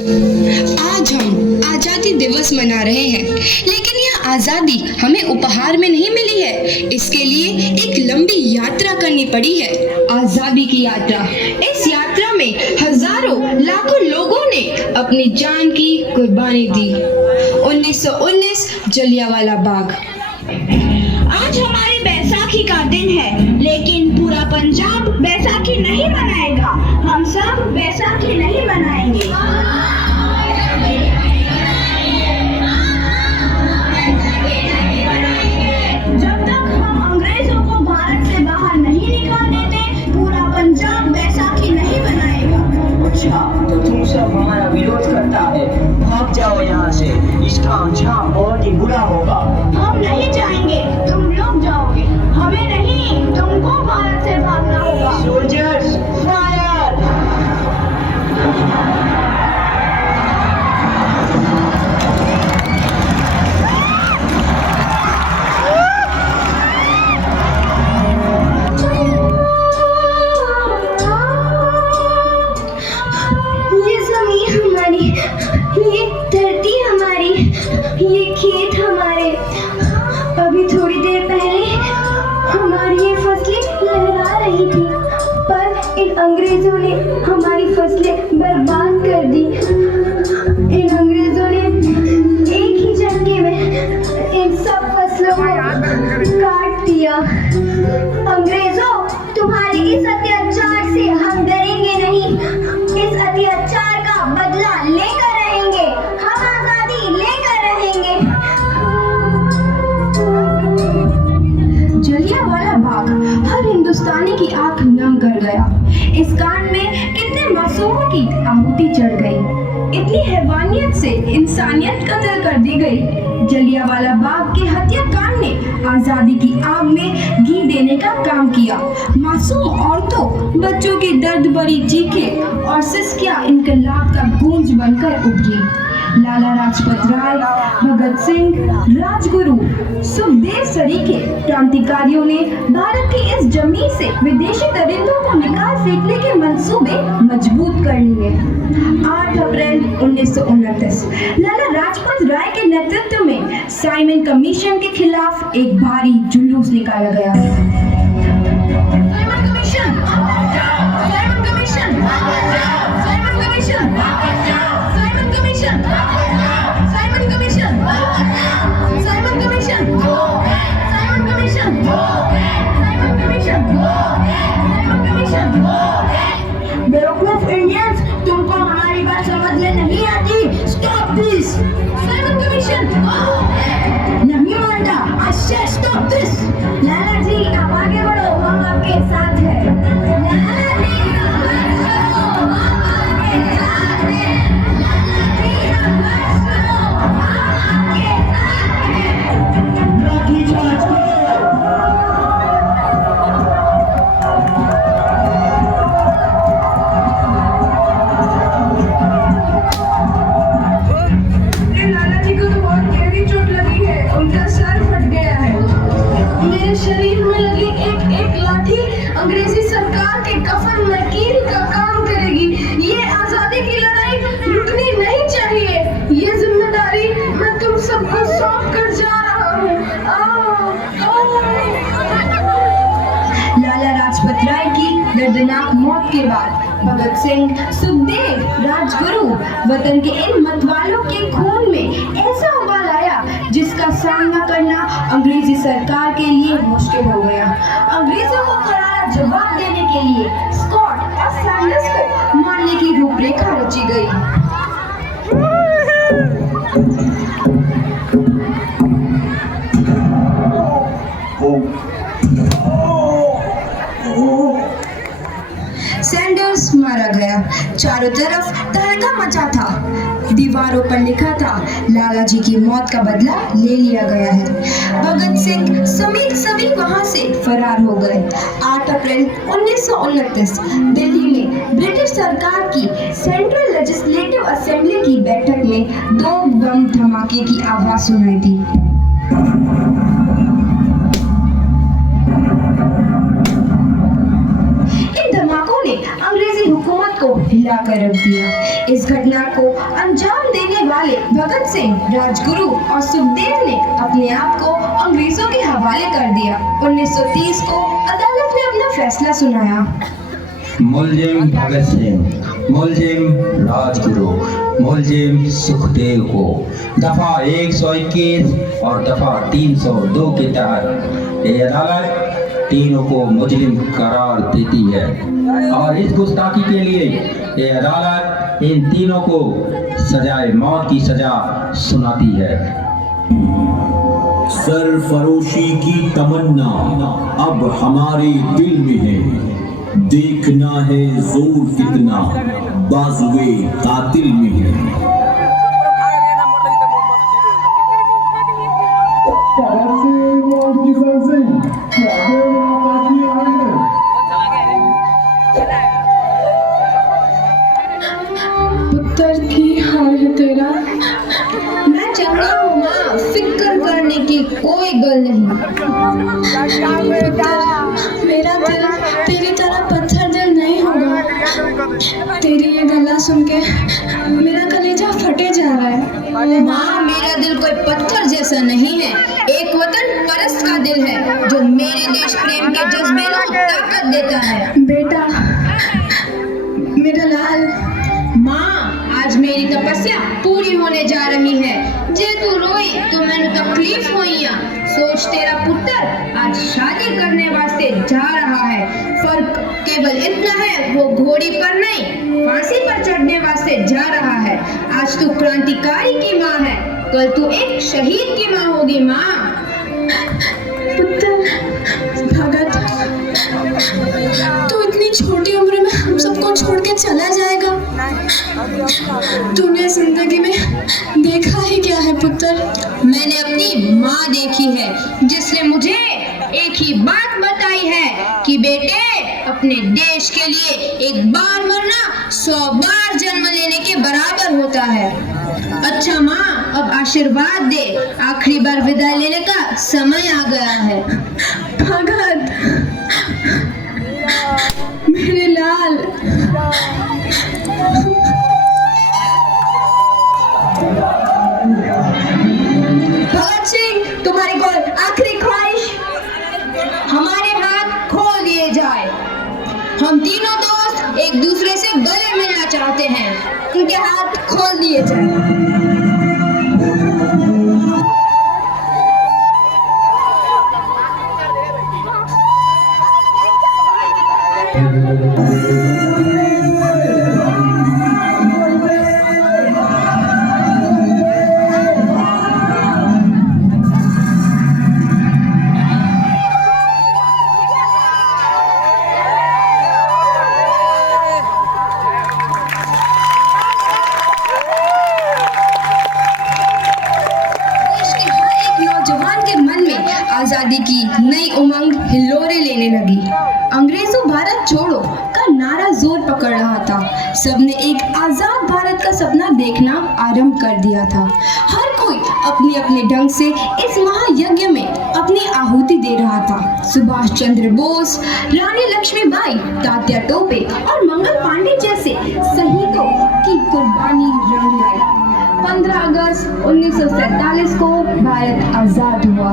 आज हम आजादी दिवस मना रहे हैं, लेकिन यह आजादी हमें उपहार में नहीं मिली है। इसके लिए एक लंबी यात्रा करनी पड़ी है, आजादी की यात्रा। इस यात्रा में हजारों लाखों लोगों ने अपनी जान की कुर्बानी दी। 1919 जलियांवाला बाग। आज हमारी बैसाखी का दिन है, लेकिन पूरा पंजाब बैसाखी नहीं मनाएगा। हम सब बैसाखी नहीं मनाएंगे। जब तक हम अंग्रेजों को भारत से बाहर नहीं निकाल देते, पूरा पंजाब बैसाखी नहीं मनाएगा। अच्छा, तो तुम सब हमारा विरोध करता है। भाग जाओ यहाँ से, इसका अंजाम बहुत ही बुरा होगा। हम नहीं जाएंगे, तुम लोग जाओगे। हमें नहीं, तुमको भारत से भागना होगा। Soldiers fire! ये जमीन हमारी, ये धरती हमारी, ये खेत हमारे। अभी थोड़ी देर पहले हमारी ये फसलें लहरा रही थी, पर इन अंग्रेजों ने हमारी फसलें बर्बाद कर दी। इन अंग्रेजों ने एक ही झटके में इन सब फसलों को काट दिया। अंग्रेजों, तुम्हारे इस अत्याचार से हम डरेंगे नहीं। इस अत्याचार का बदला लेकर रहेंगे। हम आजादी लेकर रहेंगे। जलियांवाला बाग हर हिंदुस्तानी की आंख नम कर गया। इस कांड में कितने मासूमों की आहुति चढ़ गई। इतनी हैवानियत से इंसानियत कत्ल कर दी गई। जलियांवाला बाग के हत्याकांड ने आजादी की आग में घी देने का काम किया। मासूम औरतों, बच्चों की दर्द भरी चीखें और सिसकियां इनकलाब का गूंज बनकर उभरी। लाला लाजपत राय, भगत सिंह, राजगुरु, सुखदेव सरीखे क्रांतिकारियों ने भारत की इस जमीन से विदेशी दरिंदों को निकाल फेंकने के मंसूबे मजबूत कर लिए। 8 अप्रैल 1929 लाला लाजपत राय के नेतृत्व में साइमन कमीशन के खिलाफ एक भारी जुलूस निकाला गया। Simon commission, Simon commission, Simon commission, Simon commission, Simon commission, Simon commission, Simon commission, Simon commission, Simon commission. बेवकूफ इंडियंस, तुमको हमारी बात समझ में नहीं आती। Stop this. साइमन कमीशन नहीं मानता। आई से स्टॉप दिस। लाला जी, आप आगे बढ़ो, हम आपके साथ हैं। लाला जी, हम आपके साथ हैं। लाला जी, हम आपके साथ हैं। लाठीचार्ज करो! लाला जी को तो बहुत गहरी चोट लगी है, उनका सर फट गया है। मेरे शरीर में लगी एक एक लाठी अंग्रेजी सरकार के कफन लकीर का काम करेगी। ये आजादी की लड़ाई रुकनी नहीं चाहिए। ये जिम्मेदारी मैं तुम सबको सौंप कर जा रहा हूँ। लाला लाजपत राय की दर्दनाक मौत के बाद भगत सिंह, सुखदेव, राजगुरु वतन के इन मतवालों के खून में ऐसा उबाल आया जिसका सामना करना अंग्रेजी सरकार के लिए मुश्किल हो गया। अंग्रेजों को करारा जवाब देने के लिए स्कॉट और सैंडर्स को मारने की रूपरेखा रची गई। सैंडर्स मारा गया। चारों तरफ तहलका मचा था। दीवारों पर लिखा था, लाला जी की मौत का बदला ले लिया गया है। भगत सिंह समेत सभी वहां से फरार हो गए। 8 अप्रैल 1929 दिल्ली में ब्रिटिश सरकार की सेंट्रल लेजिस्लेटिव असेंबली की बैठक में 2 बम धमाके की आवाज सुनाई दी। इन धमाकों ने अंग्रेजी हुकूमत को हिलाकर रख दिया। इस घटना को अंजाम देने वाले भगत सिंह, राजगुरु और सुखदेव ने अपने आप को अंग्रेजों के हवाले कर दिया। 1930 को अदालत ने अपना फैसला सुनाया। मुलजिम भगत सिंह, मुलजिम राजगुरु, मुलजिम सुखदेव को दफा 121 और दफा 302 के तहत ये अदालत तीनों को मुजरिम करार देती है और इस गुस्ताखी के लिए ये अदालत इन तीनों को सजाए मौत की सजा सुनाती है। सरफरोशी की तमन्ना अब हमारे दिल में है, देखना है जोर कितना बाजुए कातिल में है। पुत्र की हाल है तेरा। मैं चंगा हूँ माँ, फिक्र करने की कोई गल नहीं। पुत्र, मेरा दिल तेरी तरह पत्थर दिल नहीं होगा। तेरी ये गला सुन के मेरा कलेजा फटे जा रहा है। माँ, मेरा दिल कोई पत्थर जैसा नहीं है, एक वतन परस्त का दिल है जो मेरे देश प्रेम के जज्बे को ताकत देता है। बेटा, मेरा लाल। माँ, आज मेरी तपस्या पूरी होने जा रही है। जे तू रोई तो मैंने तकलीफ हुई है। सोच, तेरा पुत्र आज शादी करने वास्ते जा रहा है। फर्क केवल इतना है, वो घोड़ी पर नहीं फांसी पर चढ़ने वास्ते जा रहा है। आज तू क्रांतिकारी की माँ है, कल तू एक शहीद की माँ होगी। माँ, पुत्र भगत, तू इतनी छोटी उम्र में हम सबको छोड़ के चला जाएगा। तूने जिंदगी में देखा ही क्या है पुत्र? मैंने अपनी माँ देखी है जिसने मुझे एक ही बात बताई है कि बेटे, अपने देश के लिए एक बार मरना 100 बार जन्म लेने के बराबर होता है। अच्छा माँ, अब आशीर्वाद दे, आखिरी बार विदाई लेने का समय आ गया है। भगत, मेरे लाल। भगत सिंह, तुम्हारी कोई आखिरी ख्वाहिश? हमारे हाथ खोल दिए जाए। हम तीनों दोस्त एक दूसरे से गले मिलना चाहते हैं, उनके हाथ खोल दिए जाए। आजादी की नई उमंग हिलोरे लेने लगी। अंग्रेजों भारत छोड़ो का नारा जोर पकड़ रहा था। सबने एक आजाद भारत का सपना देखना आरंभ कर दिया था। हर कोई अपने अपने ढंग से इस महायज्ञ में अपनी आहुति दे रहा था। सुभाष चंद्र बोस, रानी लक्ष्मीबाई, तात्या टोपे और मंगल पांडे जैसे शहीदों की कुर्बानी रंग लाई। 15 अगस्त 1947 को भारत आजाद हुआ।